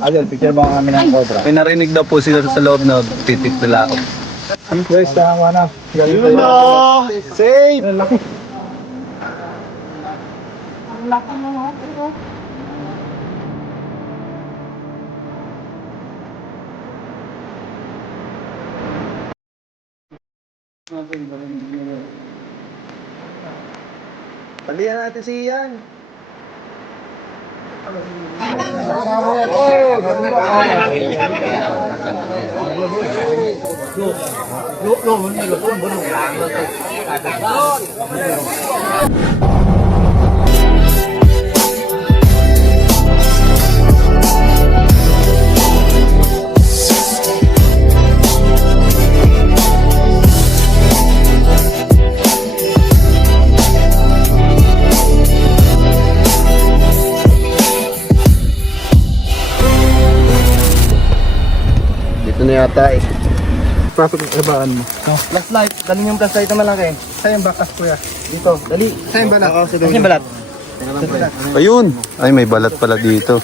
Adel, picture mo kami ng cobra. May narinig daw po sila sa loob na titik nila ako. Guys, tama na. Yun na! Safe! Laki. Palihan natin si Ian. Dito na yata eh. Pasok ang ibaan mo. Flashlight, dali yung flashlight na malaki. Sa'yo yung bakas kuya. Dito, dali. Sa'yo yung balat. Saan yung balat? Ayun. Ay, may balat pala dito.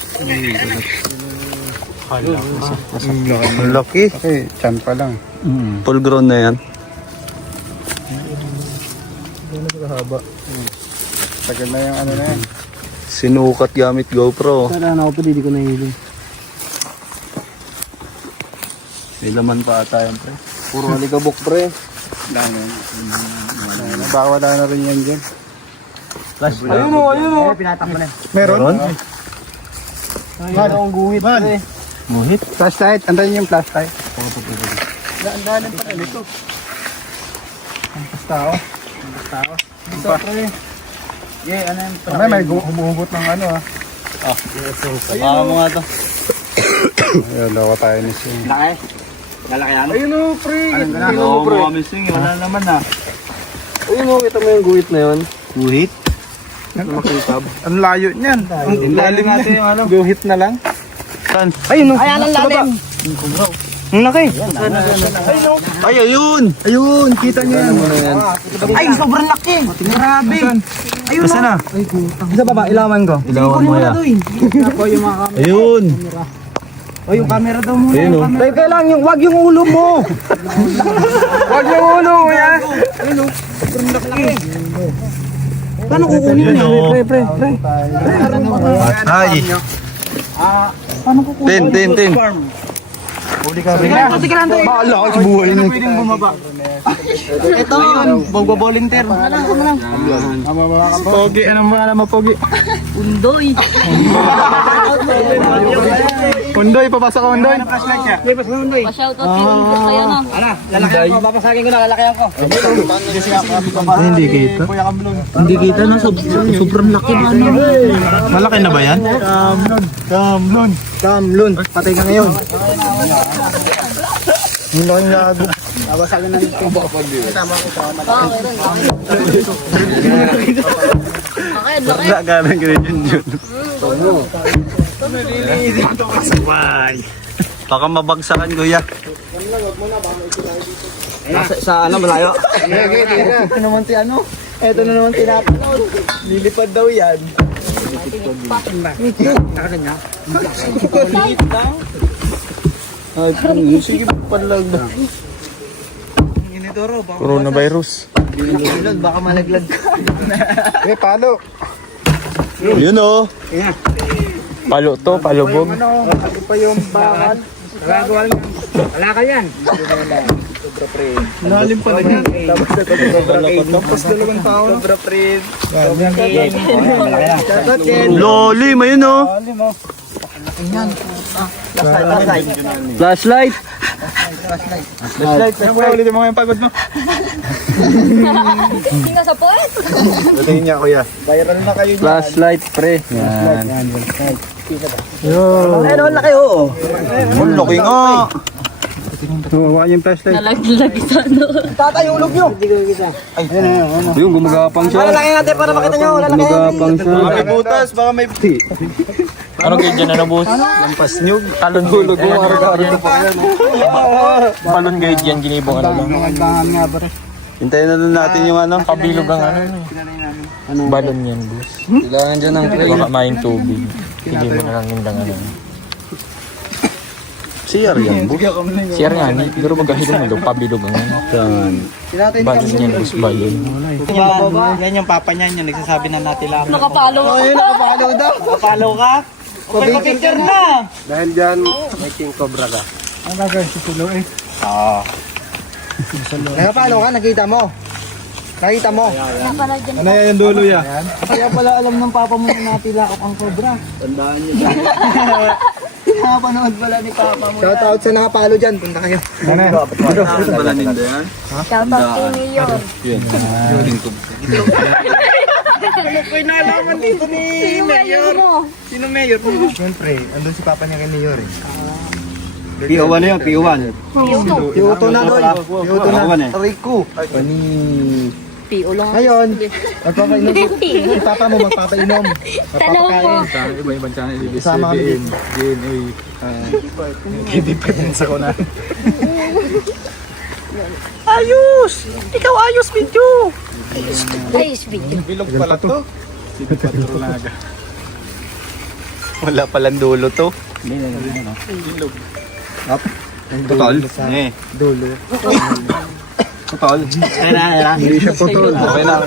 Ang laki. Okay, chan pa lang. Full grown na yan. Haba. Tagal na yung ano na yan. Sinukat gamit GoPro. Sana ako pa, hindi ko nahiling. May laman pa ata yan, pre. Puro alikabok, pre. Baka wala na rin yan dyan. Flashlight. Ayun o. Pinatakbo na. Meron? Ayun akong guhit, pre. Muhit? Flashlight. Andayin yung flashlight. Dahan-dahanan pa na nito. Ang tao. Ito, pre. Yeah, ano yan? May may humuhugot ng ano ah. Baka mo nga to. Ayun, lawa tayo ni Sing. Laki. Lalaki yan? Ayun o, pre. Ayun mo, pre. Wala naman na. Ayun o, kita mo yung guhit na yun. Guhit? Makitab. Ang layo niyan. Ang lalim natin yung ano. Guhit na lang. Saan? Ayun o. Ayan ang lalim. Ang laki. Ay, ayun! Ayun, kita niyo yan. Ay, sobrang laki! Grabe! Ayun na. Isa baba, ilawan ko. Ilawan mo yan. Ako yung mga camera. Ayun! O, yung camera daw muna. Ayun o. Teka lang, wag yung ulo mo. Wag yung ulo mo yan. Ayun o. Sobrang laki. Paano kukunin Ayun, niya? o. Pre. Ay! Paano kukunin? Tin. Huli ka rin. Baala ka sa buhay na. Pwedeng bumaba. Ito! Volunteer. Pogi, anong mga naman Pogi? Undoy. Undoy, papasok ka Undoy. Pa-shoutout kay Undoy kayo no. Lalaki ko, papasagin ko na, lalakihan ko. Hindi kita. Hindi kita na, sobrang laki man. Malaki na ba yan? Kamlon. Patay ka ngayon. Ang laki nga agad. Bakit? Nakakarang ka rin yun. Baka mabagsakan, kuya. Sa ano, malayo? Ito naman si ano? Ito na naman tinapanood. Lilipad daw yan. Ay, sige, palag na. Coronavirus. Baka malaglag ka. Palo. Yun o. Palo to, palubog. Ano pa yung bakal? Wala ka yan. Lalim pa rin yan. Tapos dalawang tao. Sobra pre. Lolim, ayun o. Flashlight. Ano ba ulit mo yung pagod mo? Hindi nga sa puwet. Tingin niya kuya. Viral na kayo niya. Flashlight, pre. Yan. Ayun, laki o. Ang laki nga. Huwag yung flashlight. Nalaglag sa ano. Tatayulog nyo. Yung gumagapang siya. Lalaki natin para makita nyo. Gumagapang siya. Baka may butas, baka may... Ano kayo dyan na boss? Lampas nyug. Talon-hulog mo. Araw-araw pa yan. Palon kayo dyan, ginibong ano lang. Magbangan nga ba rin? Hintayin na lang natin yung ano. Kabilog ang ano. Balon yan, boss. Kailangan dyan ng Baka maing tubig. Hindi mo na lang yung dangan. CR yan. Siyar nga, pero magkahilong mo, pabilog ang Yan. balon niyan, boss balon. Yan yung papa niyan, yung nagsasabi na natin lang. Nakapalo ka. Nakapalo daw. Kapalo ka? Okay, picture na! Dahil dyan, may king cobra ka. Ang gagawin si Tulo eh. Nakapalo ka, nakita mo. Nakita mo. Nakapalo dyan. Ano yan yung dulo yan? Kaya pala alam ng papa mo na natilakap ang cobra. Tandaan niyo yan. Pinapanood pala ni papa mo. Shout out sa nakapalo dyan. Punta kayo. Shout out kay Mayor. Ano po yung nalaman dito ni Mayor? Sino Mayor mo? Siyempre, andun si Papa niya kay Mayor eh. PO1 na yun, PO1. Piuto na doon. Piuto na. Rico. Ani. PO lang. Ngayon, magpapainom. Si Papa mo magpapainom. Tanong mo. Iba-ibang channel, Isama kami din. DNA, independence ako na. Ayos! Ikaw ayos video! Ayos video. Bilog pala to. Sino patrolaga? Wala palang dulo to. Bilog. Putol? Eh. Dulo. Putol? Hindi siya putol. Okay na.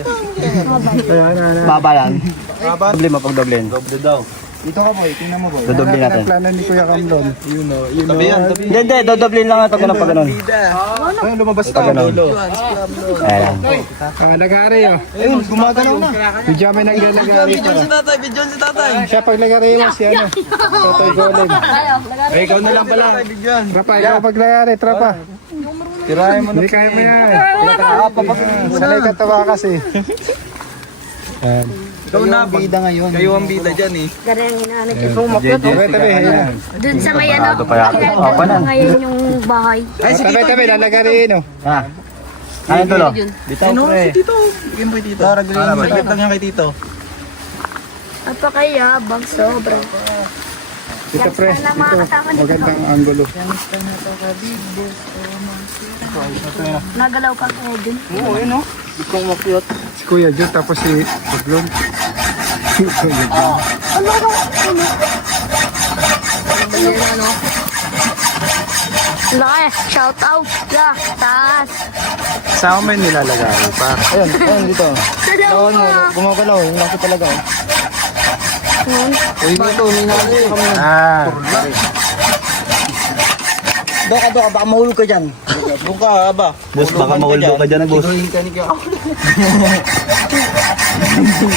Baba yan. Doble mo pag doblen. Doble daw. Dito ka boy, tingnan mo boy. Dodoble natin. Plano ni Kuya Camlon. Tabi yan, tabi. Hindi, dodoblin lang ito ganun pag ganun. Ay, lumabas Pag ganun. Ayan. Nag-aari oh. Ayun, gumagalaw na. Medyo may naglalagari pa. Bidyon si tatay. Siya pag nagari mo si ano. Totoy Golem. Eh, ikaw na lang pala. Trapa, ikaw pag nagari, trapa. Tirahin mo na. Hindi kaya mo yan. Sanay ka tawa kasi. Ikaw na. Bida ngayon. Kayo ang bida dyan eh. Ganun yung hinahanap ko. Tabi, ayan. Doon sa may ano. Apa na. Ngayon yung bahay. Ay, tabi, lalagarin oh. Ha? Ano tulo? Dito, pre. Tito. Bigyan mo Tito. Saglit lang yan kay Tito. At pa kaya, bag sobra. Dito pre, Sana makakatama dito. magandang angulo. Nagalaw ka kaya dun. Oo, yun o. Bigkong makyot. Si Kuya Jun, tapos si Puglon. Laki, shout out. Yeah, taas. Sa amin nilalagay pa. Ayun, ayun dito. Salaw mo. Gumagalaw, yung laki talaga. Uy, dito, minali kami. Ah, Doka, baka mahulog ka dyan. Doon ka, aba. Boss, baka mahulog ka dyan, boss. Huluhin ka ni Kaya.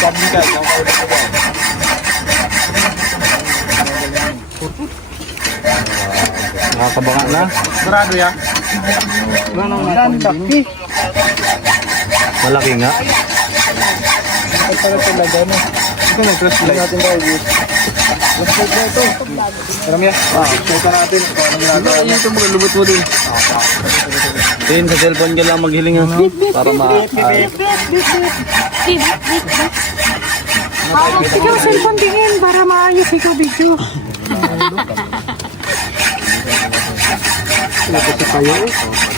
Kabi ka, baka mahulog ka dyan. nakakabanga na. Sarado ya. Laki. Malaki nga. Ito pala talaga no. Ito mag-flashlight. Natin daw, boss. Flashlight na ito. Marami yan. Check natin kung anong ginagawa niya. Ito mo, lubot mo din. Din, sa cellphone ka lang maghiling para ma... Ikaw, cellphone tingin para maayos ikaw video.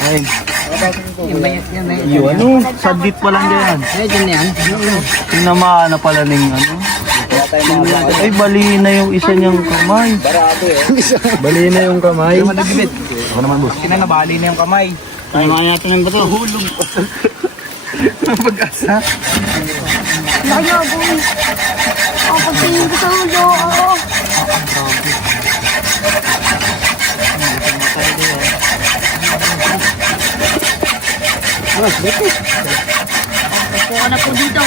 Ayun. Yung ano, sadlit pa lang yan. Ayun yan. Tinamaan na pala ng ano. Ay, bali na yung isa niyang kamay. Bali na yung kamay. Ako naman, boss. Kinanabali na yung kamay. Tayo mga natin ng bato. Hulog. Pag-asa. Laki nga, boy. Ako, pagtingin ko sa ulo, ako. Ako na po dito.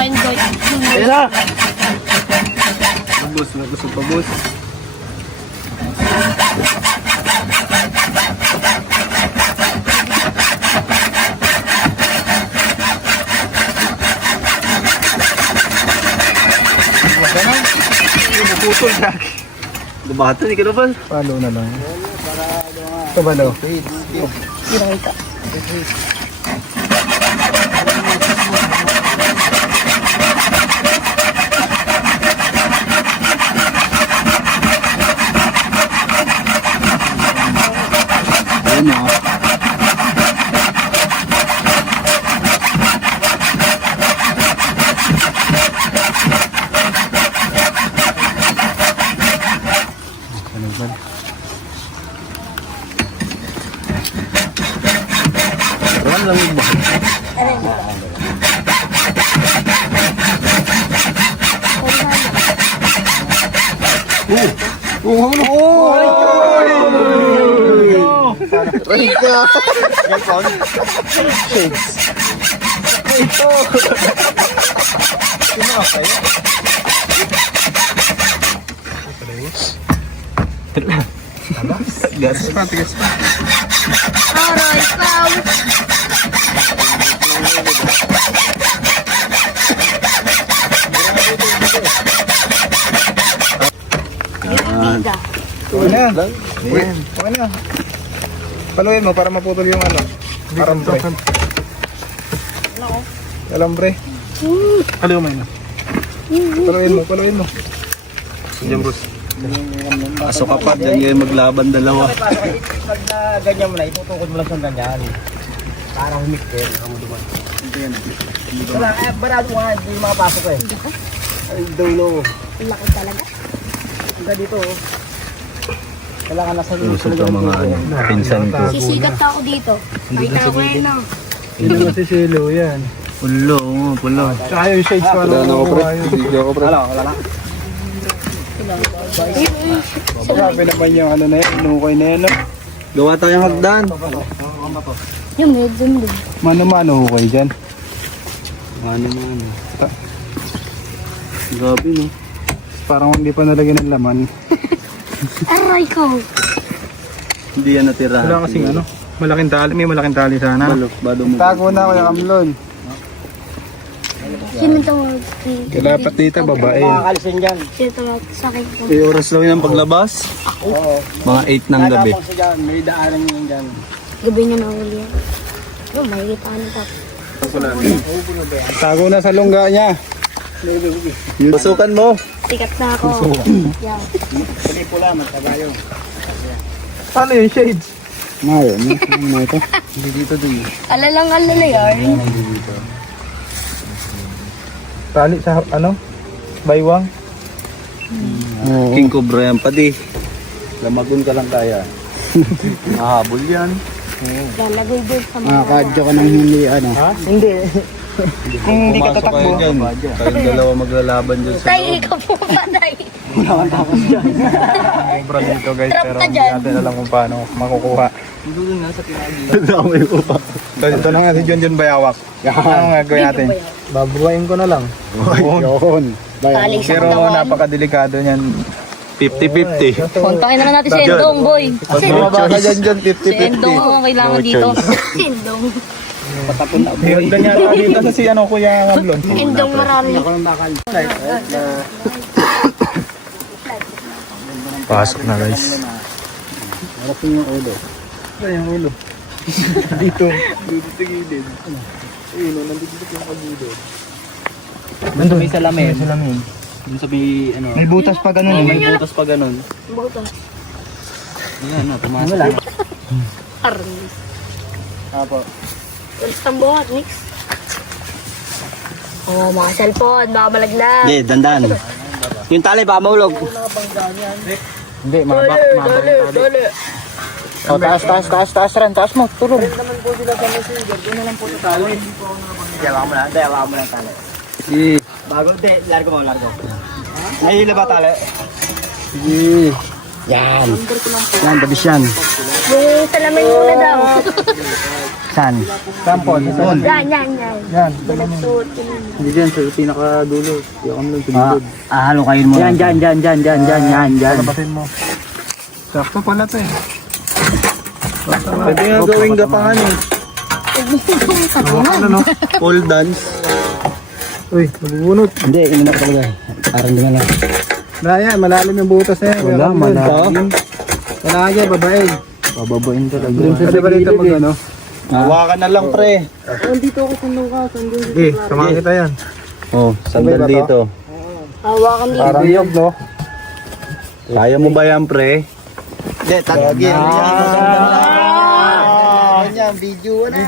Enjoy. Ayun na. Boss, nagusog pa boss. Putol na. Lumato, hindi ka na ba? Palo na lang. Ito ba no? Ron lang ba? Aray, pao. Biga. Okay na. Okay na. Paluin mo para maputol yung ano. Alambre. Alambre. Paluin mo yun. Paluin mo. Diyan, boss. Aso ka pa, dyan ngayon maglaban dalawa. Pag na ganyan mo na, itutukod mo lang sa ganyan. Para humiktir. Barado nga, hindi makapasok eh. Ay, dulo. Laki talaga. Hanggang dito oh. Kailangan nasa Usap ang mga pinsan ko. Sisikat pa ako dito. Nakita ko yun na. Hindi naman si Silo yan. Pulo, pulo. Tsaka yung shades ko. Wala na ako, pre. Video ko, pre. Wala na. Sabi naman yung ano na yan. Nukay na yan, no? Gawa tayong hagdan. Yung medyo din. Mano-mano hukay dyan. Ano man. Grabe no. Parang hindi pa nalagyan ng laman. Aray ko. Hindi yan natira. Wala kasing ano. Malaking tali. May malaking tali sana. Bado mo. Tago na ako yung kamlon. Sino tawag? Kailapat dito, babae. Makakalisin dyan. Sino tawag sa akin po? May oras lang yun ang paglabas. Mga 8 ng gabi. Nakapang sa dyan, may daanan yun dyan. Gabi niya nahuli yan. Oh, makikita ka na tapos. Tago na sa lungga niya. Pasukan mo. Sikat na ako. Yan. Hindi pula, magkabayo. Ano yung shades? Mayo, ano ito? Hindi dito din. Alalang alala yan. Tali sa ano? Baywang? Oo. King Cobra yan pa di. Lamagun ka lang kaya. Mahabol yan. Lalagoy din sa mga. Nakakadyo ka ng hindi ano. Ha? Hindi. Kung hindi ka Pumasok tatakbo. kayo dyan. Kayong dalawa maglalaban dyan sa Tay, loob. ikaw po patay. Sobra dito guys, Trap pero ka hindi dyan. natin alam kung paano makukuha. Dito din nasa pinagi. Dami ko pa. Ito na nga si John Bayawak. Ano gagawin natin? Babuhayin ko na lang. Yun. Tali sa Pero katawan. napakadelikado niyan. 50-50. Kontakin na lang natin si Endong, boy. Pag bumaba ka dyan, John, Si Endong 50-50. ang kailangan No dito. choice. Si Endong. Hirap na niya ako dito sa si ano, Kuya Ngablon. Endong marami. Pasok na guys. Ano yung ulo? Dito. Dito sa gilid. Ayun, nandito yung kagilid. Nandun may salamin. Salamin. Dun sa may, ano, May butas pa ganun. may butas pa ganun. Buto. Ayan, tumasok. Arnis. Apo. Ulis ng buhat, mix. Oh, mga cellphone, baka malaglag. Hindi, dandan. Yung tali pa, maulog. Hindi, mabak. Dali. O, taas rin. Taas mo, tulong. Hawakan mo lang, hawakan mo lang tali. Bago, hindi, largo mo, largo. Nahihila ba tali? Sige. Yan. Yan, dabis yan. Yung salamin muna daw. Saan? Tampon. Doon. Yan. Yan. Nagsuot. Hindi dyan, sa pinakadulo. Yung nung pinulod. Halo kayo mo. Yan, yan. Palabasin mo. Sakto pala to eh. Pwede nga gawing gapangan eh. Ano no? Pole dance. Uy, magbubunot. Hindi, ina ko talaga. Parang di nga lang. Daya, malalim yung butas na yan. Wala, malalim. Wala ka, babae. Bababain talaga. Kasi ba dito mag ano? Hawakan na lang pre. Sige, samahan kita yan. Oh, sandal dito. Hawakan dito. Parang yog, no? Kaya mo ba yan pre? Hindi, tatagin. Yan, video na.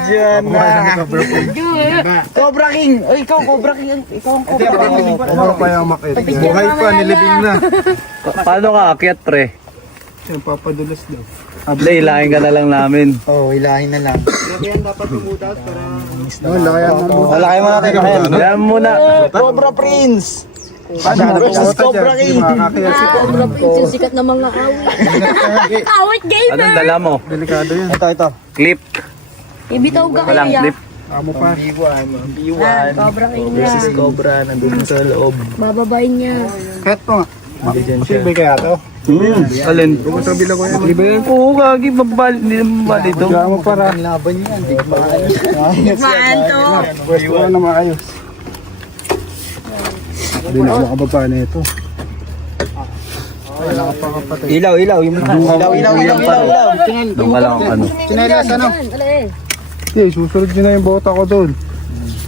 Cobra King! Oy, ikaw, Cobra King. Ikaw ang Cobra King. Umaro pa yung makit. Buhay pa, nilibing na. Paano ka akyat pre? Yan, papadulas daw. Able, ilahin ka na lang namin. Oo, hilahin na lang. Kaya dapat tumutas para... Wala kayo muna tayo. Ilahin mo muna. Cobra Prince! Versus Cobra King. Cobra Prince yung sikat na mga awit. Awit gamer! Anong dala mo? Delikado yan. Ito. Clip. Ibitaw ka Walang kaya. clip. Amo pa. Ah, Cobra King Versus niya. Cobra, nandun sa loob. Bababayin niya. Kahit po nga. Posible kaya to? Alin? Sabi lang ko yan. Di ba yan? Oo, gagi. Hindi naman bali ito. Kaya mo para. Laban yan. Di ba maayos? Maan to. Pwesto ko na maayos. Hindi na ako makababa na ito. Wala ka pa kapatid. Ilaw. Ilaw. Doon ka lang ano. Sinelas ano? Alin? Okay, susunod nyo na yung bota ko doon.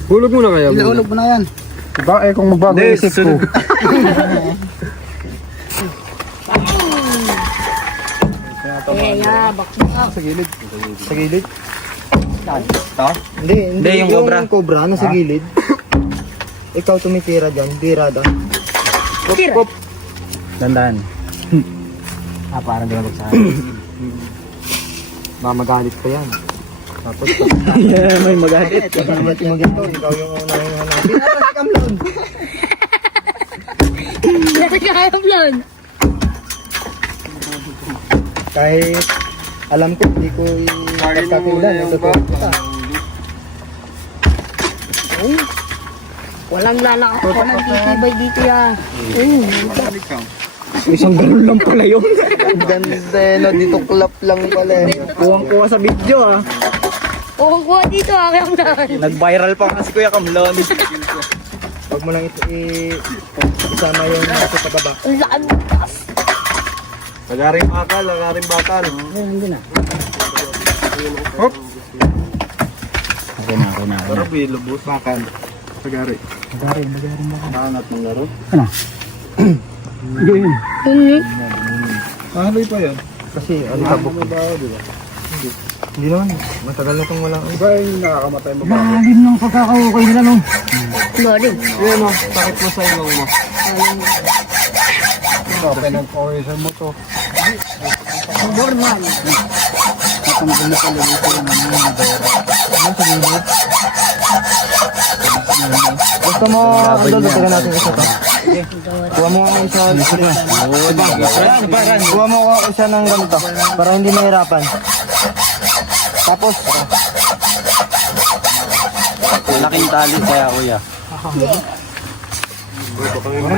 Hulog mo na kaya. Hulog mo na yan. Diba eh kung magbago Hindi, isip ko. sunod. Kaya, bakbak. Sa gilid. Sa gilid? Ito? Hindi yung cobra. Yung cobra na sa gilid. Ikaw tumitira dyan, tira doon. Tira. Dandan. Parang di ka Mamagalit pa yan. Tapos may magalit. Dapat yung maganda, ikaw yung unang hanapin. Tapos kamlon. Nakakaablon. Kahit alam ko, hindi ko i-kakilan. Walang lalaki ko ng titibay dito ya. Isang ganun lang pala yun. Ganda no, dito clap lang pala. Kuwang-kuwa sa video ah. Oo, kuha dito ah, kaya lang. Nag-viral pa kasi Kuya Kamlon. Huwag mo lang isama yung nasa pababa. Ang laki mo taas. Lagaring bakal. Hop! Okay na. Pero bilubos. Bakal. Sagari. Magaring. Hanap ng laro. Haloy pa yan. Kasi alikabok. Hindi naman. Matagal na itong walang... Iba yung nakakamatay mo ba? Lalim ng pagkakahukay nila no. Galing. Yan o. Sakit mo sa ilong mo. Okay, nag-cohesion mo to. Normal. Natanggal na pala dito yung ano sa gilid. Gusto mo, Andol, batagan natin isa to. Kuha mo ang isa. Kuha mo ang isa ng ganito para hindi mahirapan. Tapos, Laking tali kaya kuya.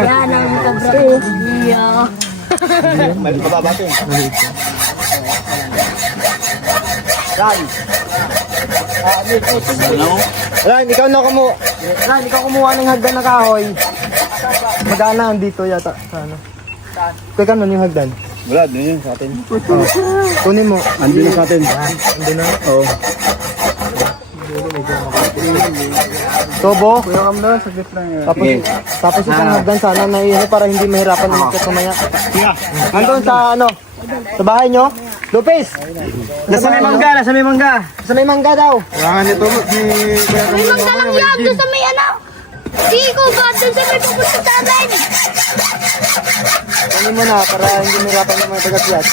Yan ang Cobra King. Yeah. Mali pa ba ito? Ran, ikaw kumuha ng hagdan na kahoy. Magana dito yata sa ano. Teka nun yung hagdan. Wala, doon yun sa atin. Kunin mo. Andun sa atin. Andun na. Oo. Tobo. Kuya Kamla, saglit lang yan. Tapos isang hagdan sana na iho para hindi mahirapan na makyat mamaya. Andun sa ano? Sa bahay nyo? Lopez! Nasa may mangga daw. Kailangan nito May mangga lang yan doon sa may ano. Hindi ko ba doon sa may pupunta sa amin. Kunin mo na para hindi mahirapan na mga taga-piyat.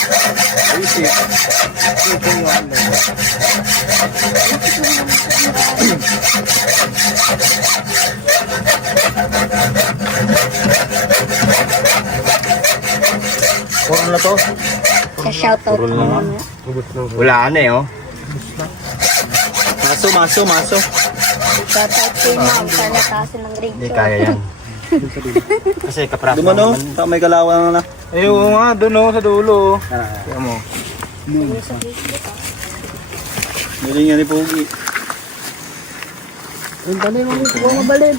Puro na to. Sa shoutout ko naman. Wala na eh oh. Maso. Shoutout kay ma'am. Sana taasin ng grade Hindi ko. kaya yan. Kasi kapraso. Dumano, sa may kalawang na. Eh, oo nga, doon o, sa dulo. Kaya mo. Galing yan ni Pogi.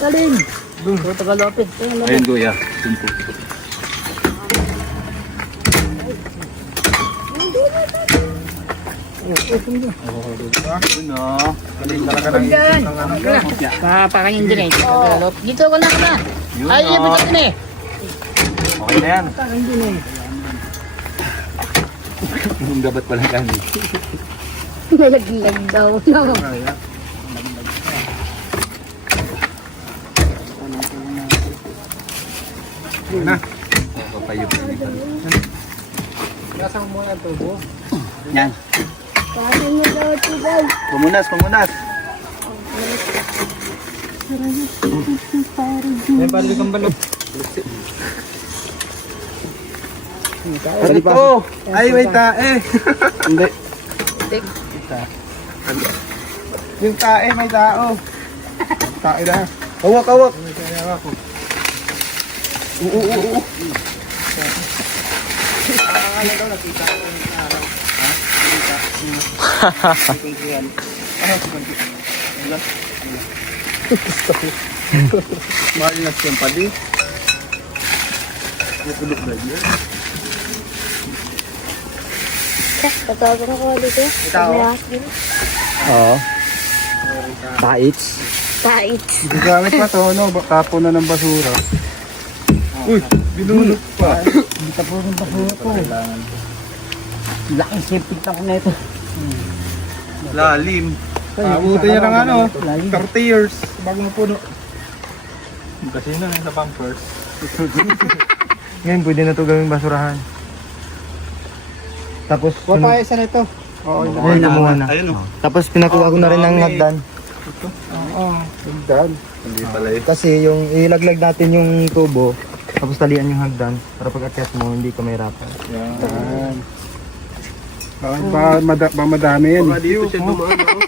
Talim. Doon. Tagalopin. Ayun kuya. Parang yung dinay. Dito ko na. Ay, ibig ko na. Okay na yan. Yung dapat pala kami. Nalaglag daw. No. Yan. Pasok mo daw ito, guys. Pumunas, pumunas. May balik ang balot. Ano to? Ay, may tae. Hindi. Yung tae, may tao. Tae na. Hawak, hawak. Oo. Malinas yung padi. Tatawagan ako dito. Tao? Oo. Paits. Pait. Hindi gamit pa to, no? Tapo na ng basura. Uy, binulot pa. Hindi ka po rin basura ko. Laking septic tank na ito. Lalim. Abutin niya ng ano, 30 years bago mapuno. Kasi na sa bumpers. Ngayon, pwede na ito gawing basurahan. Tapos, Papayasan ito. Oo, ayun, namuha na. Ayun, oh. Tapos, pinakuha ko na rin ng hagdan. Oo, hagdan. Hindi pala ito. Kasi yung ilaglag natin yung tubo, tapos talian yung hagdan, para pag akyat mo, hindi ka mahirapan. Yan. Ba madami yan. Baka dito siya dumaan, no?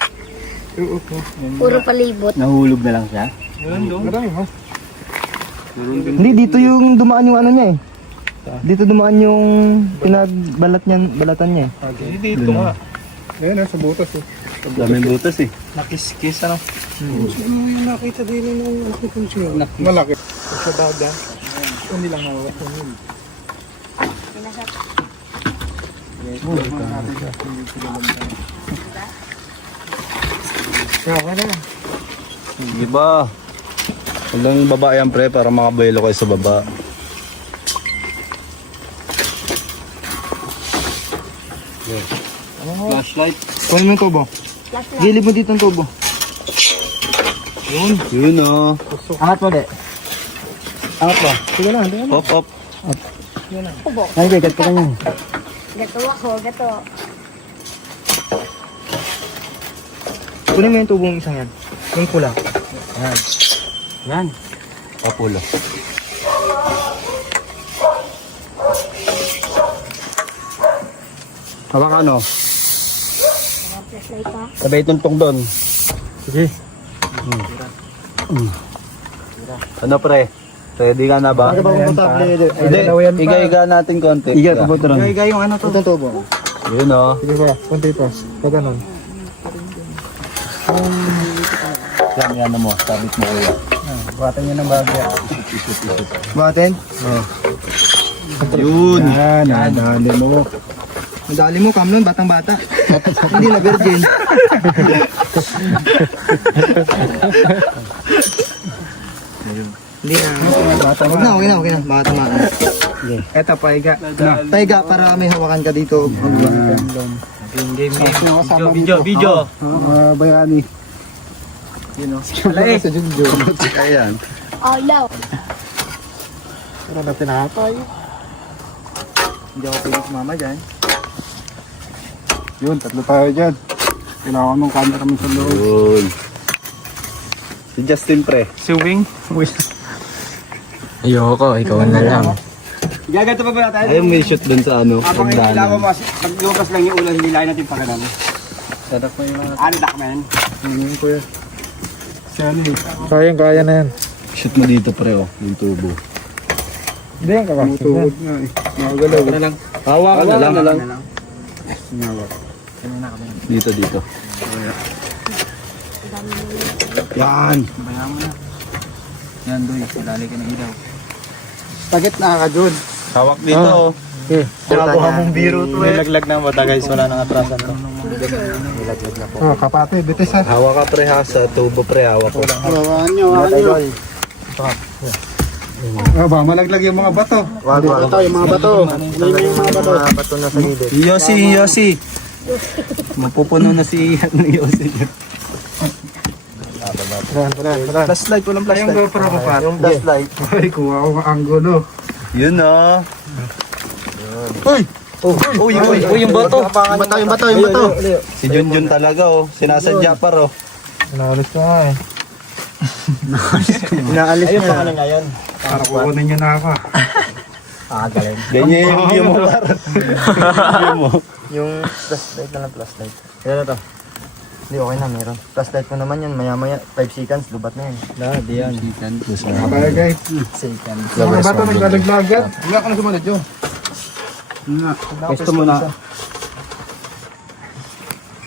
Puro palibot. Nahulog na lang siya? Marami, ha? Hindi, dito yung dumaan yung ano niya eh. Dito dumaan yung pinagbalat niya, balatan niya eh. Dito nga. Ayan, sa butas, eh. Daming butas eh. Nakis-kiss ano. Yung nakita din ng agriculture. Malaki. Sa daga. Hindi lang mawawala. Diba? Walang baba yan, pre, para makabaylo kayo sa baba. Flashlight. Kunin mo yung tubo. Gilid mo dito ang tubo. Yun, oh. Angat mo, de. Angat ba? Sige lang, hindi. Hop, hop. Ay, gagat ka kanya. Gato ako, gato. Kunin mo yung tubong isang yan. Yung pula. Yan. Yan. Papulo. Hawak ano? Flashlight pa. Sabay tuntong doon. Sige. Ano, pre? Ready ka na ba? Hindi, iga-iga natin konti. Iga, tubo ito lang. Iga yung ano to. Itong tubo. Yun, oh. Sige ba, konti pa. Pag ganun. Yan mo, sabit mo kuya. Buhatan niya ng bagay. Buhatin? Oh. Yun. Yan, dali mo. Dali mo, Kamlon, batang-bata. Hindi na virgin. Hindi na. Huwag na, okay na. Bata-bata. Eto, paiga. Paiga para may hawakan ka dito. Video. Bayani. Alay. Sa Junjo. Ayan. Alaw. Ano na tinatay? Hindi ako pwede sumama dyan. Yun, tatlo tayo dyan. Kailangan ng camera kami sa loob. Yun. Si Justin, pre. Si Wing. Ayoko, ikaw na lang. Gaganto pa ba natin? Ayaw may shoot dun sa ano. Habang hindi pagdaanan. lang mas, pag lumabas lang yung ulan, hindi lang natin pagkanan. Sadak mo yung mga... Ano, Dakman? Ano kuya? Si ano eh. Kaya na yan. Shoot mo dito, pre, oh. Yung tubo. Hindi yan kapag. Tumutuwod nga eh. Nakagalaw. Ano lang? Hawakan na lang. Hawak. Dito. Yan. Yan, doy. Lali ka ng ilaw. Pagit na ka, Jun. Hawak dito. oh. Nakuha mong biro to eh. Nilaglag na ba guys? Wala nang atrasan to. Oh, kapate, bitis ha. Hawak ka, pre, ha. Sa tubo, pre, hawak ko. Hawakan nyo. Ba, malaglag yung mga bato. Wag. Yung mga bato. Mga bato na sa gilid. Yossi. Mapupuno na si Yossi. Flashlight, walang flashlight. Yung GoPro ko pa. Yung flashlight. Ay, kuha ko ang angulo. Yun, oh. Uy! Uy, yung bato. Yung bato. Si Junjun talaga oh. Sinasadya pa oh. Inaalis ko nga eh. Inaalis Ayun niya. pangalan nga yun. Para kukunin niya na ako. Galing. Ganyan yung view mo par. View mo. Yung flashlight na lang, flashlight. Kaya na to. Hindi, okay na, meron. Flashlight mo naman yan, maya-maya, 5 seconds, lubat na yan. Di yan. Okay, guys. Seconds. Mga bata naglalaglagat. Wala ka na sumunod yun. Pwesto mo na.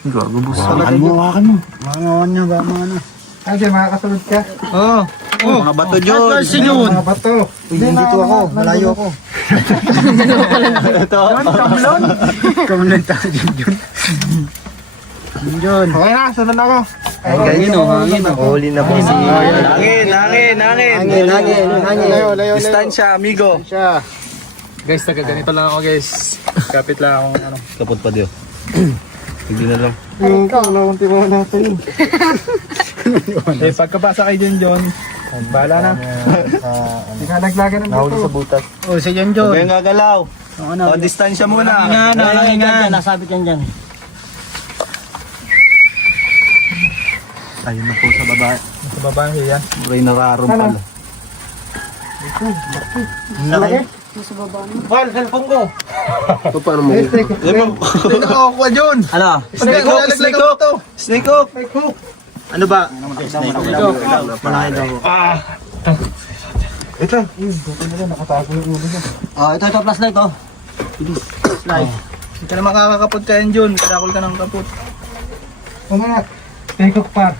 Hawakan mo. Mga niya ba, mga ano. Ay, makakasunod ka. Oo. Mga bato Jun. Mga bato. Hindi dito ako, malayo ako. Ito. Kamulon tayo dyan, Jun. Jun. Okay na, sunod na ako. Hangin o. Huli na po si... Hangin. Layo. Distansya, amigo. Guys, taga ganito lang ako guys. Kapit lang akong ano. Kapot pa diyo. Hindi na lang. Nakunti mo natin. Eh, pagkabasa kay John, bahala na. Naglagan ng bato. Sa butas. Oh, si John. Huwag kayong gagalaw. O, distansya muna. Hingan. Nasabit yan dyan. Ayun na po sa baba. Sa baba siya. Bray nararom pala. Laki? Wal, cellphone ko. Paano mo? Ako John. Ano? Snake hook. Ano ba? Malaki daw. Ito. Buti na lang, nakatago yung ulo niya. Ito flashlight oh. Flashlight. Hindi ka na makakakapot ka yan John. Kadakol ka ng kapot. Ano nga? Take off pa.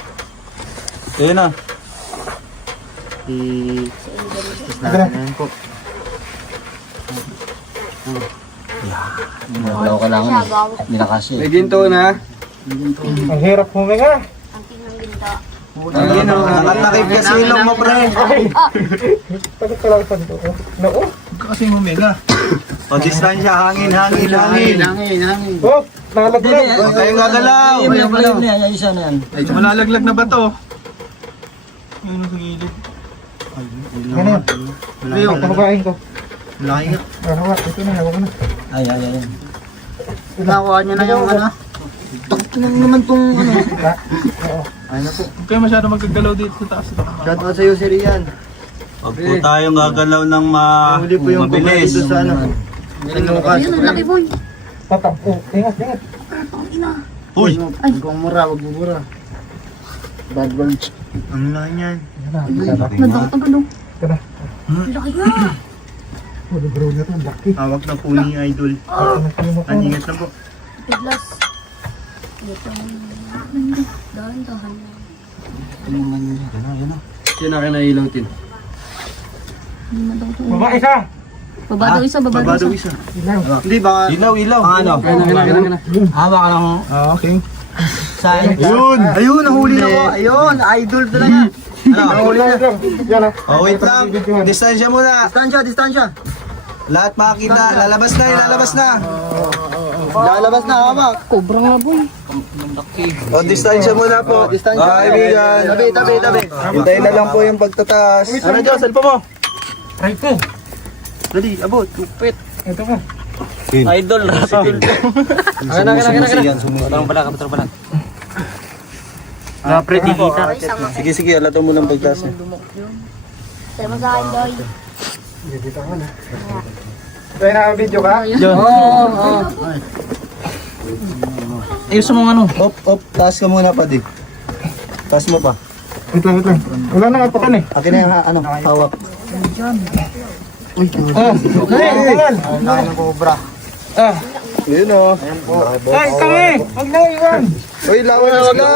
Ayun na. Ayan po. Wala ko lang. Hindi na kasi. May ginto na. Ang hirap huminga. Ang tinang ginto. Nakatakip ka sa ilong mo, pre. Takot ka lang sa dito. Naku. Kasi humiga. O, distansya, hangin. Oh, nakalaglag. Huwag kayong gagalaw. Malalaglag na ba to? Yun sa gilid. Ganyan. Leo, pamakain ko. Laki nga. Hawak, ito na, hawak ko na. Ay. Nakuha niya na yung ano. Takot lang naman tong ano. Ayun na po. Huwag kayo masyado magkagalaw dito sa taas. Shout out sa'yo, Sir Ian. Huwag po tayong gagalaw ng Huli po yung kumain mabilis. dito sa ano. Inukas. Ayun, ang laki boy. Patampo. Ingat. Ang ina. Uy! Huwag kang mura, huwag mura. Bad words. Ano na yan? Nadakot ang gano'n. Tara. Ang laki nga. Bro na to, laki. Hawak na po ni Idol. Ang ingat na po. Piglas. Ito. Dahan-dahan. Yan na kinailaw tin. Hindi man daw ito. Baba isa! Baba daw isa, baba daw isa. Hindi baka... Ilaw. Ano? Hawak ka lang. Okay. Saan? Ayun, nahuli na ko. Ayun, idol talaga. Nahuli na. Yan ah. Oh, wait lang. Distansya muna. Distansya. Lahat makakita. Lalabas na. Lalabas na hamak. Kobrang na boy. O, distansya muna po. Distansya. Kaibigan. Tabi. Hintayin na lang po yung pagtataas. Ano dyan? Cellphone mo? Right po. Dali, abot. Tupit. Ito ka. Idol, rapitil ko. Sumusi. Pala. Pretty kita. Sige, alato mo lang pagtaas niya. Tayo mo sa akin, Doy. Kaya naka-video ka? Ayos mo ano? Op, taas ka muna pa di. Taas mo pa. Wait lang. Wala na nga pakan eh. Akin na yung hawak. Tangal. Laki ng cobra. Yun o. Ay, kami! Huwag na iwan! Uy, lawan na sila.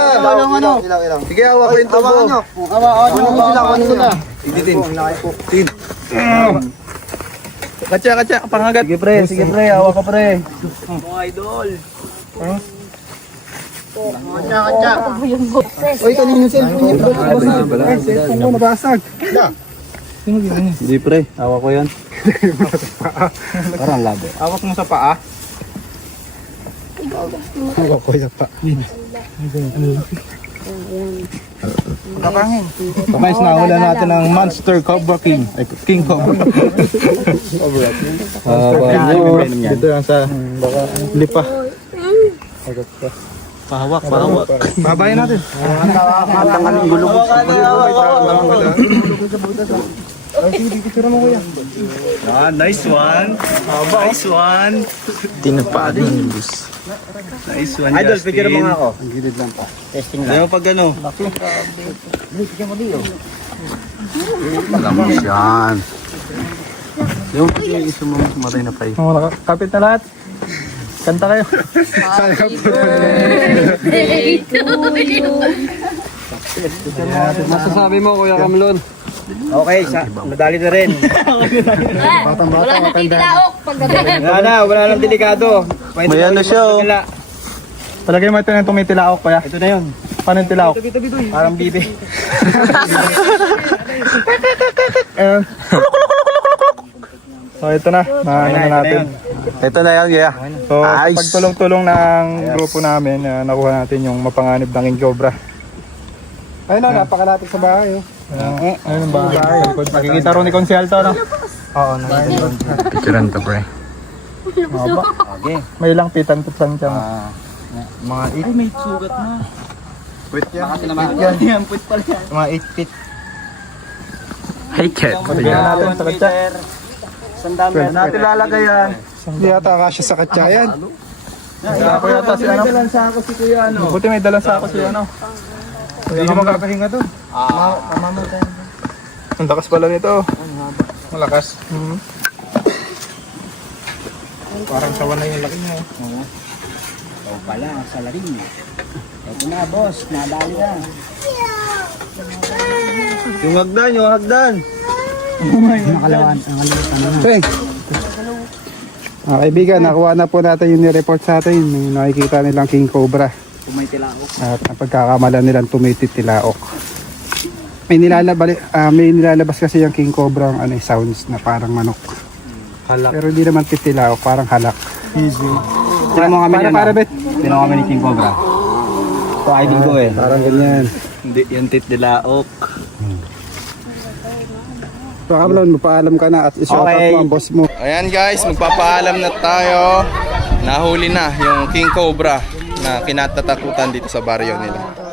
Ilaw. Sige, hawak ko yung tubo. Hawakan nyo sila. Iditin. Tin. Katya, pangagat. Sige pre, hawak ka pre. Mga idol. Uy, kanina yung cellphone niyo. Ay, cellphone mo nabasag. Hindi pre, hawak ko yan. Parang labo. Hawak mo sa paa. Hawak ko yung pa. Kapangin. So guys, nahula natin ang Monster Cobra King. Ay, King Cobra. Dito yan sa lipa. Pahawak. Babayin natin. Nice one. Nice one. Tinapad yung bus. Nice one, Idol, Justin. picture mo nga ako. Ang gilid lang pa. Testing lang. Ayaw pag ano. Yan. Yung isa mo matay na pa Kapit na lahat. Kanta kayo. Masasabi mo, Kuya Kamlon. Okay, nadali na rin. Wala na titilaok pagdating. Wala nang delikado. May ano siya, oh. Palagay mo ito na itong may tilaok, kuya. Ito na yun. Paano yung tilaok? Parang bibi. So ito na, ano na natin. Ito na yan, yeah. So Nice. pagtulong-tulong ng grupo namin, nakuha natin yung mapanganib ng King Cobra. Ayun na, napakalapit sa bahay. Ayun ang bahay. Sa likod. Makikita ron ni Consial to, no? Oo, nakikita. Picturean to, pre. Okay. May ilang pitan to saan siya. Mga 8 may sugat na. Puwit yan. Bakit naman yan? Puwit pala yan. Mga 8 feet. Hey, cat. Bigyan natin sa katsa. Pwede natin lalagay yan. Hindi yata kasya sa katsa yan. Ako yata si ano. May dalang sa ako si Kuya ano. Buti may dalang sa ako si ano. Hindi ka magkakahinga doon. Mamamatay. Ang lakas pala nito. Malakas. Parang sawa na yung laki mo. Oo pala, sa laring. Ito na boss, nadali na. Yung hagdan. Nakalawan, nakalimutan na. Mga kaibigan, nakuha na po natin yung nireport sa atin. Yung nakikita nilang King Cobra. Kumay-tilaok. At ang pagkakamalan nilang tumitilaok. May nilalabas kasi yung King Cobra ang sounds na parang manok. Halak. Pero hindi naman titilaok, parang halak. Tira mo kami yan. Bet. Tira kami ni King Cobra. Ito idol ko eh. Parang ganyan. Hindi yan titilaok. So Kamlon, magpaalam ka na at i-shout out mo ang boss mo. Ayan guys, magpapaalam na tayo. Nahuli na yung King Cobra na kinatatakutan dito sa baryo nila.